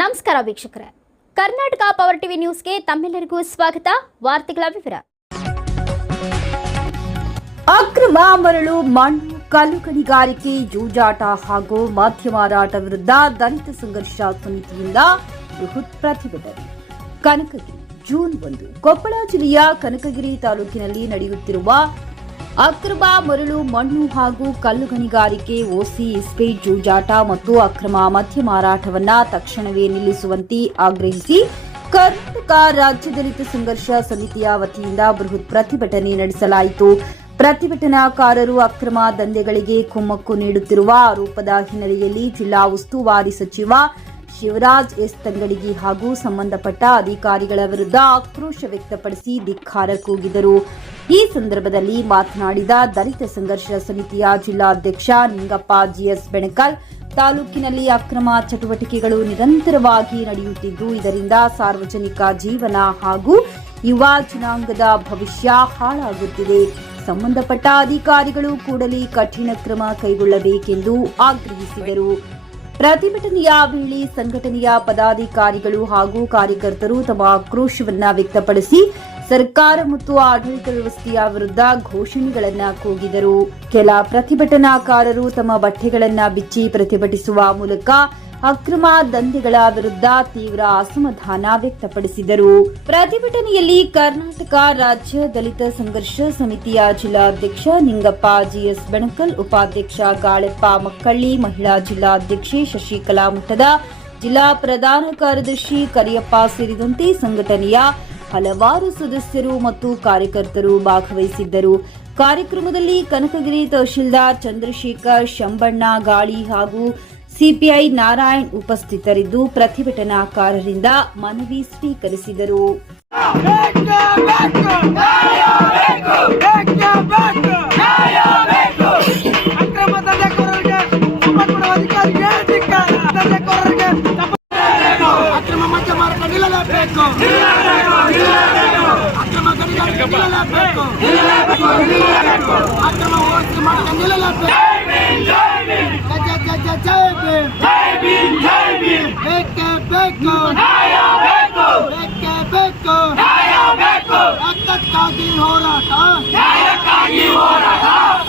ನಮಸ್ಕಾರ ವೀಕ್ಷಕರೇ, Karnataka power TV ನ್ಯೂಸ್ಗೆ ತಮ್ಮೆಲ್ಲರಿಗೂ ಸ್ವಾಗತ. ವಾರ್ತೆಗಳ ವಿವರ. ಅಕ್ರಮ ಮರಳು, ಮಣ್ಣು, ಕಲ್ಲು ಗಣಿಗಾರಿಕೆ, ಜೂಜಾಟ ಹಾಗೂ ಮದ್ಯ ಮಾರಾಟ ವಿರುದ್ಧ ದಲಿತ ಸಂಘರ್ಷ ಸಮಿತಿಯಿಂದ ಬೃಹತ್ ಪ್ರತಿಭಟನೆ. ಕನಕಗಿರಿ ಜೂನ್ 1. ಕೊಪ್ಪಳ ಜಿಲ್ಲೆಯ ಕನಕಗಿರಿ ತಾಲೂಕಿನಲ್ಲಿ ನಡೆಯುತ್ತಿರುವ ಅಕ್ರಮ ಮರಳು, ಮಣ್ಣು ಹಾಗೂ ಕಲ್ಲು ಗಣಿಗಾರಿಕೆ, ಓಸಿ, ಇಸ್ಪೇಟ್, ಜೂಜಾಟ ಮತ್ತು ಅಕ್ರಮ ಮದ್ಯ ಮಾರಾಟವನ್ನು ತಕ್ಷಣವೇ ನಿಲ್ಲಿಸುವಂತೆ ಆಗ್ರಹಿಸಿ ಕರ್ನಾಟಕ ರಾಜ್ಯ ದಲಿತ ಸಂಘರ್ಷ ಸಮಿತಿಯ ವತಿಯಿಂದ ಬೃಹತ್ ಪ್ರತಿಭಟನೆ ನಡೆಸಲಾಯಿತು. ಪ್ರತಿಭಟನಾಕಾರರು ಅಕ್ರಮ ದಂಧೆಗಳಿಗೆ ಕುಮ್ಮಕ್ಕು ನೀಡುತ್ತಿರುವ ಆರೋಪದ ಹಿನ್ನೆಲೆಯಲ್ಲಿ ಜಿಲ್ಲಾ ಉಸ್ತುವಾರಿ ಸಚಿವ ಶಿವರಾಜ್ ಎಸ್ ತಂಗಡಗಿ ಹಾಗೂ ಸಂಬಂಧಪಟ್ಟ ಅಧಿಕಾರಿಗಳ ವಿರುದ್ಧ ಆಕ್ರೋಶ ವ್ಯಕ್ತಪಡಿಸಿ ಧಿಕ್ಕಾರ ಕೂಗಿದರು. ಈ ಸಂದರ್ಭದಲ್ಲಿ ಮಾತನಾಡಿದ ದಲಿತ ಸಂಘರ್ಷ ಸಮಿತಿಯ ಜಿಲ್ಲಾಧ್ಯಕ್ಷ ನಿಂಗಪ್ಪ ಜಿಎಸ್ ಬೆಣಕಲ್, ತಾಲೂಕಿನಲ್ಲಿ ಅಕ್ರಮ ಚಟುವಟಿಕೆಗಳು ನಿರಂತರವಾಗಿ ನಡೆಯುತ್ತಿದ್ದು ಇದರಿಂದ ಸಾರ್ವಜನಿಕ ಜೀವನ ಹಾಗೂ ಯುವ ಜನಾಂಗದ ಭವಿಷ್ಯ ಹಾಳಾಗುತ್ತಿದೆ. ಸಂಬಂಧಪಟ್ಟ ಅಧಿಕಾರಿಗಳು ಕೂಡಲೇ ಕಠಿಣ ಕ್ರಮ ಕೈಗೊಳ್ಳಬೇಕೆಂದು ಆಗ್ರಹಿಸಿದರು. ಪ್ರತಿಭಟನೆಯ ವೇಳೆ ಸಂಘಟನೆಯ ಪದಾಧಿಕಾರಿಗಳು ಹಾಗೂ ಕಾರ್ಯಕರ್ತರು ತಮ್ಮ ಆಕ್ರೋಶವನ್ನು ವ್ಯಕ್ತಪಡಿಸಿ ಸರ್ಕಾರ ಮತ್ತು ಆಡಳಿತ ವ್ಯವಸ್ಥೆಯ ವಿರುದ್ಧ ಘೋಷಣೆಗಳನ್ನು ಕೂಗಿದರು. ಕೆಲ ಪ್ರತಿಭಟನಾಕಾರರು ತಮ್ಮ ಬಟ್ಟೆಗಳನ್ನು ಬಿಚ್ಚಿ ಪ್ರತಿಭಟಿಸುವ ಮೂಲಕ ಅಕ್ರಮ ದಂಧೆಗಳ ವಿರುದ್ಧ ತೀವ್ರ ಅಸಮಾಧಾನ ವ್ಯಕ್ತಪಡಿಸಿದರು. ಪ್ರತಿಭಟನೆಯಲ್ಲಿ ಕರ್ನಾಟಕ ರಾಜ್ಯ ದಲಿತ ಸಂಘರ್ಷ ಸಮಿತಿಯ ಜಿಲ್ಲಾಧ್ಯಕ್ಷ ನಿಂಗಪ್ಪ ಜಿಎಸ್ ಬೆಣಕಲ್, ಉಪಾಧ್ಯಕ್ಷ ಗಾಳೆಪ್ಪ ಮಕ್ಕಳ್ಳಿ, ಮಹಿಳಾ ಜಿಲ್ಲಾಧ್ಯಕ್ಷೆ ಶಶಿಕಲಾ ಮಠದ, ಜಿಲ್ಲಾ ಪ್ರಧಾನ ಕಾರ್ಯದರ್ಶಿ ಕರಿಯಪ್ಪ ಸೇರಿದಂತೆ ಸಂಘಟನೆಯ ಹಲವಾರು ಸದಸ್ಯರು ಮತ್ತು ಕಾರ್ಯಕರ್ತರು ಭಾಗವಹಿಸಿದ್ದರು. ಕಾರ್ಯಕ್ರಮದಲ್ಲಿ ಕನಕಗಿರಿ ತಹಶೀಲ್ದಾರ್ ಚಂದ್ರಶೇಖರ್, ಶಂಬಣ್ಣ ಗಾಳಿ ಹಾಗೂ ಸಿಪಿಐ ನಾರಾಯಣ್ ಉಪಸ್ಥಿತರಿದ್ದು ಪ್ರತಿಭಟನಾಕಾರರಿಂದ ಮನವಿ ಸ್ವೀಕರಿಸಿದರು.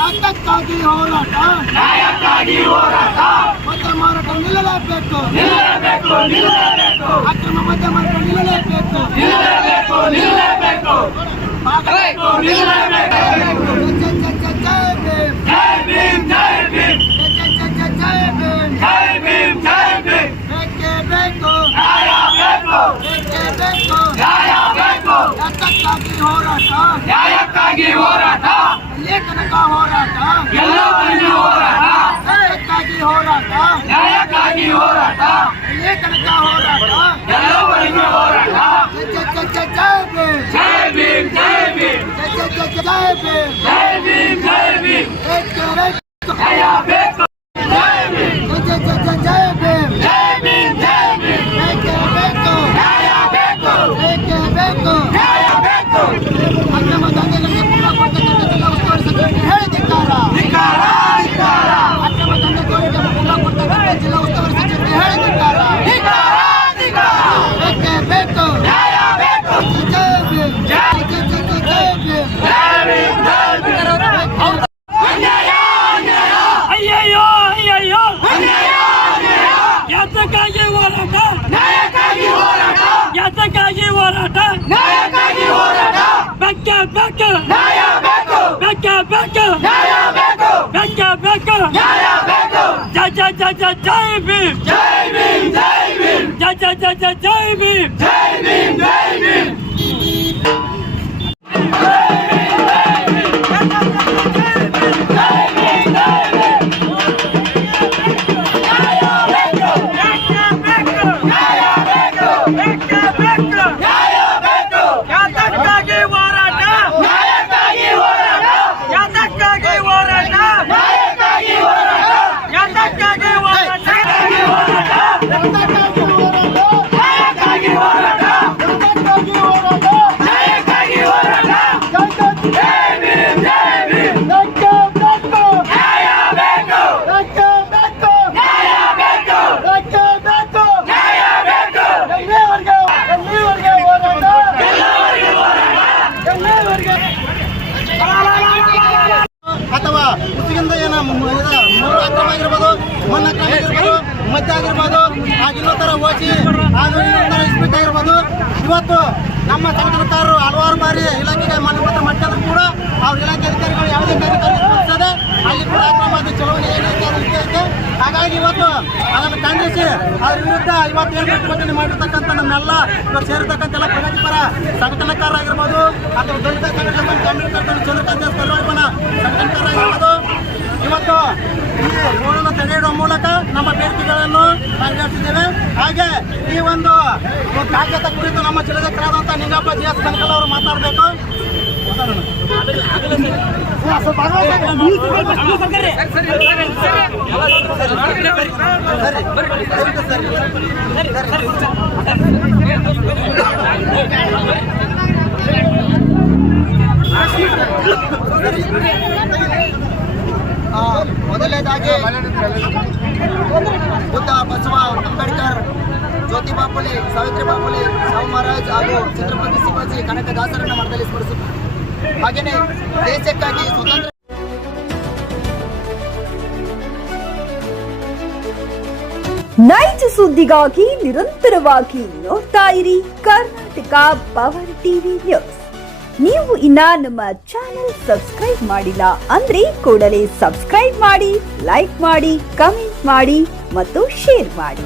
ಅದಕ್ಕಾಗಿ ಹೋರಾಟ, ಅದಕ್ಕಾಗಿ ಹೋರಾಟ, ಮದ್ಯ ಮಾರಾಟ ನಿಲ್ಲಲೇಬೇಕು, ಅಕ್ರಮ ಮದ್ಯ ಮಾರಾಟ ನಿಲ್ಲಲೇಬೇಕು. ನ್ಯಾಯಕ್ಕಾಗಿ ಹೋರಾಟ, ಲೇಖನಕ ಹೋರಾಟ, ಎಲ್ಲವರಿಗೂ ಹೋರಾಟ, ನ್ಯಾಯಕ್ಕಾಗಿ ಹೋರಾಟ, ನ್ಯಾಯಕ್ಕಾಗಿ ಹೋರಾಟ, ಲೇಖನಕ ಹೋರಾಟ, ಎಲ್ಲವರಿಗೂ ಹೋರಾಟ. ಜೈ ಭೀಮ್, ಜೈ ಭೀಮ್, ಜೈ ಭೀಮ್, ಜೈ ಭೀಮ್, ಜೈ ಭೀಮ್, ಜೈ ಭೀಮ್, ನ್ಯಾಯ ಬೇಕು, ಜೈ ಭೀಮ್, ಜೈ ಭೀಮ್, ಜೈ ಭೀಮ್, ಜೈ ಭೀಮ್, ನ್ಯಾಯ ಬೇಕು, ನ್ಯಾಯ ಬೇಕು. ಅಕ್ರಮ ದಂಧೆಗಳಿಗೆ ಪುನಃ ಕೊಡ್ತಕ್ಕಂಥ ಜಿಲ್ಲಾ ಉಸ್ತುವಾರಿ ಸಚಿವರಿಗೆ ಹೇಳಿದ್ದಾರೆ. ಧಿಕ್ಕಾರ, ಧಿಕ್ಕಾರ, ಅಕ್ರಮ ದಂಧೆಗಳಿಗೆ ಪುನಃ ಕೊಡ್ತಕ್ಕಂಥ ಜಿಲ್ಲಾ ಉಸ್ತುವಾರಿ ಸಚಿವರಿಗೆ ಹೇಳಿದ್ದಾರೆ. ಧಿಕ್ಕಾರ, ಧಿಕ್ಕಾರ, ಬೇಕೇ ಬೇಕು, ನ್ಯಾಯ ಬೇಕು, ಜೈ ಭೀಮ್, ಜೈ ಭೀಮ್, ಜೈ ಭೀಮ್, ಜೈ ಭೀಮ್. ಅನ್ಯಾಯ, ಅನ್ಯಾಯ, ಅಯ್ಯಯ್ಯೋ, ಅಯ್ಯಯ್ಯೋ, ಅನ್ಯಾಯ, ಅನ್ಯಾಯ, ಯಾತಕ್ಕಾಗಿ ಹೋರಾಟ, ನ್ಯಾಯಕ್ಕಾಗಿ ಹೋರಾಟ, ಯಾತಕ್ಕಾಗಿ ಹೋರಾಟ, ನ್ಯಾಯಕ್ಕಾಗಿ ಹೋರಾಟ, ಬೆಕ್ಕ ಬೆಕ್ಕ, ನ್ಯಾಯ ಬೇಕು, ಬೆಕ್ಕ ಬೆಕ್ಕ, ನ್ಯಾಯ ಬೇಕು, ಬೆಕ್ಕ ಬೆಕ್ಕ, ನ್ಯಾಯ ಬೇಕು. ಜೈ ಜೈ ಜೈ ಜೈ ಜೈ ಭೀಮ್, ಜೈ ಭೀಮ್, ಜೈ ಭೀಮ್, ಜೈ ಜೈ ಜೈ ಜೈ ಜೈ ಭೀಮ್, ಜೈ ಭೀಮ್, ಜೈ ಭೀಮ್. ಹೋರಾಟ ಉಸಿಗಿಂದ ಏನು ಮೂರು ಅಕ್ರಮ ಆಗಿರ್ಬೋದು, ಮಣ್ಣು ಅಕ್ರಮ ಆಗಿರ್ಬೋದು, ಮದ್ಯ ಆಗಿರ್ಬೋದು, ಇನ್ನೊಂದು ಥರ ಓಚಿ ಇನ್ನೊಂದು ಥರ ಇಸ್ಪಿಟ್ ಆಗಿರ್ಬೋದು. ಇವತ್ತು ನಮ್ಮ ಸಂಘಟನೆಕಾರರು ಹಲವಾರು ಬಾರಿ ಇಲಾಖೆಗೆ ಮನವಿ ಮಾಡ್ತಿದ್ರು ಕೂಡ ಅವ್ರ ಇಲಾಖೆ ಅಧಿಕಾರಿಗಳು ಯಾವುದೇ ಕಾರ್ಯಕ್ರಮ ಸ್ಪಂದಿಸದೆ ಅಲ್ಲಿ ಕೂಡ ಅಕ್ರಮದ ಚಳವಳಿ ಏನಿದೆ. ಹಾಗಾಗಿ ಇವತ್ತು ಅದನ್ನು ಖಂಡಿಸಿ ಅದ್ರ ವಿರುದ್ಧ ಇವತ್ತು ಏನು ಪ್ರತಿಭಟನೆ ಮಾಡಿರ್ತಕ್ಕಂಥ ನಮ್ಮೆಲ್ಲ ಇವತ್ತು ಸೇರಿರ್ತಕ್ಕಂಥ ಎಲ್ಲ ಪ್ರಗತಿಪರ ಸಂಘಟನೆಕಾರರಾಗಿರ್ಬೋದು ಅಥವಾ ದಲಿತ ಸಂಘಟನೆ ಚಂದ್ರಕಾಂತ ಕಲ್ವಾಡ್ಪಣ ಸಂಘಟನೆಕಾರರಾಗಿರ್ಬೋದು, ಇವತ್ತು ಈ ರೋಡನ್ನು ತಡೆಯುವ ಮೂಲಕ ನಮ್ಮ ಬೇಡಿಕೆಗಳನ್ನು ಈಡೇರಿಸಿದ್ದೇವೆ. ಹಾಗೆ ಈ ಒಂದು ಕಾರ್ಯದ ಕುರಿತು ನಮ್ಮ ಜಿಲ್ಲಾಧ್ಯಕ್ಷರಾದಂಥ ನಿಂಗಪ್ಪ GS ಕನಕಲ್ ಅವರು ಮಾತಾಡಬೇಕು. ಮೊದಲನೇದಾಗಿ ಬುದ್ಧ, ಬಸವ, ಅಂಬೇಡ್ಕರ್, ಜ್ಯೋತಿಬಾ ಫುಲೆ, ಸಾವಿತ್ರಿಬಾ ಫುಲೆ, ಸಾವು ಮಹಾರಾಜ್ ಹಾಗೂ ಛತ್ರಪತಿ ಶಿವಾಜಿ ಕನಕದಾಸರನ್ನ ಮಠದಲ್ಲಿ ಸ್ಮರಿಸುತ್ತಾರೆ. ಹಾಗೆಯೇ ದೇಶಕ್ಕಾಗಿ ಸ್ವತಂತ್ರ ನೈಜ ಸುದ್ದಿಗಾಗಿ ನಿರಂತರವಾಗಿ ನೋಡ್ತಾ ಇರಿ ಕರ್ನಾಟಕ ಪವರ್ ಟಿವಿ ನ್ಯೂಸ್. ನೀವು ಇನ್ನ ನಮ್ಮ ಚಾನೆಲ್ ಸಬ್ಸ್ಕ್ರೈಬ್ ಮಾಡಿಲ್ಲ ಅಂದ್ರೆ ಕೂಡಲೇ ಸಬ್ಸ್ಕ್ರೈಬ್ ಮಾಡಿ, ಲೈಕ್ ಮಾಡಿ, ಕಮೆಂಟ್ ಮಾಡಿ ಮತ್ತು ಶೇರ್ ಮಾಡಿ.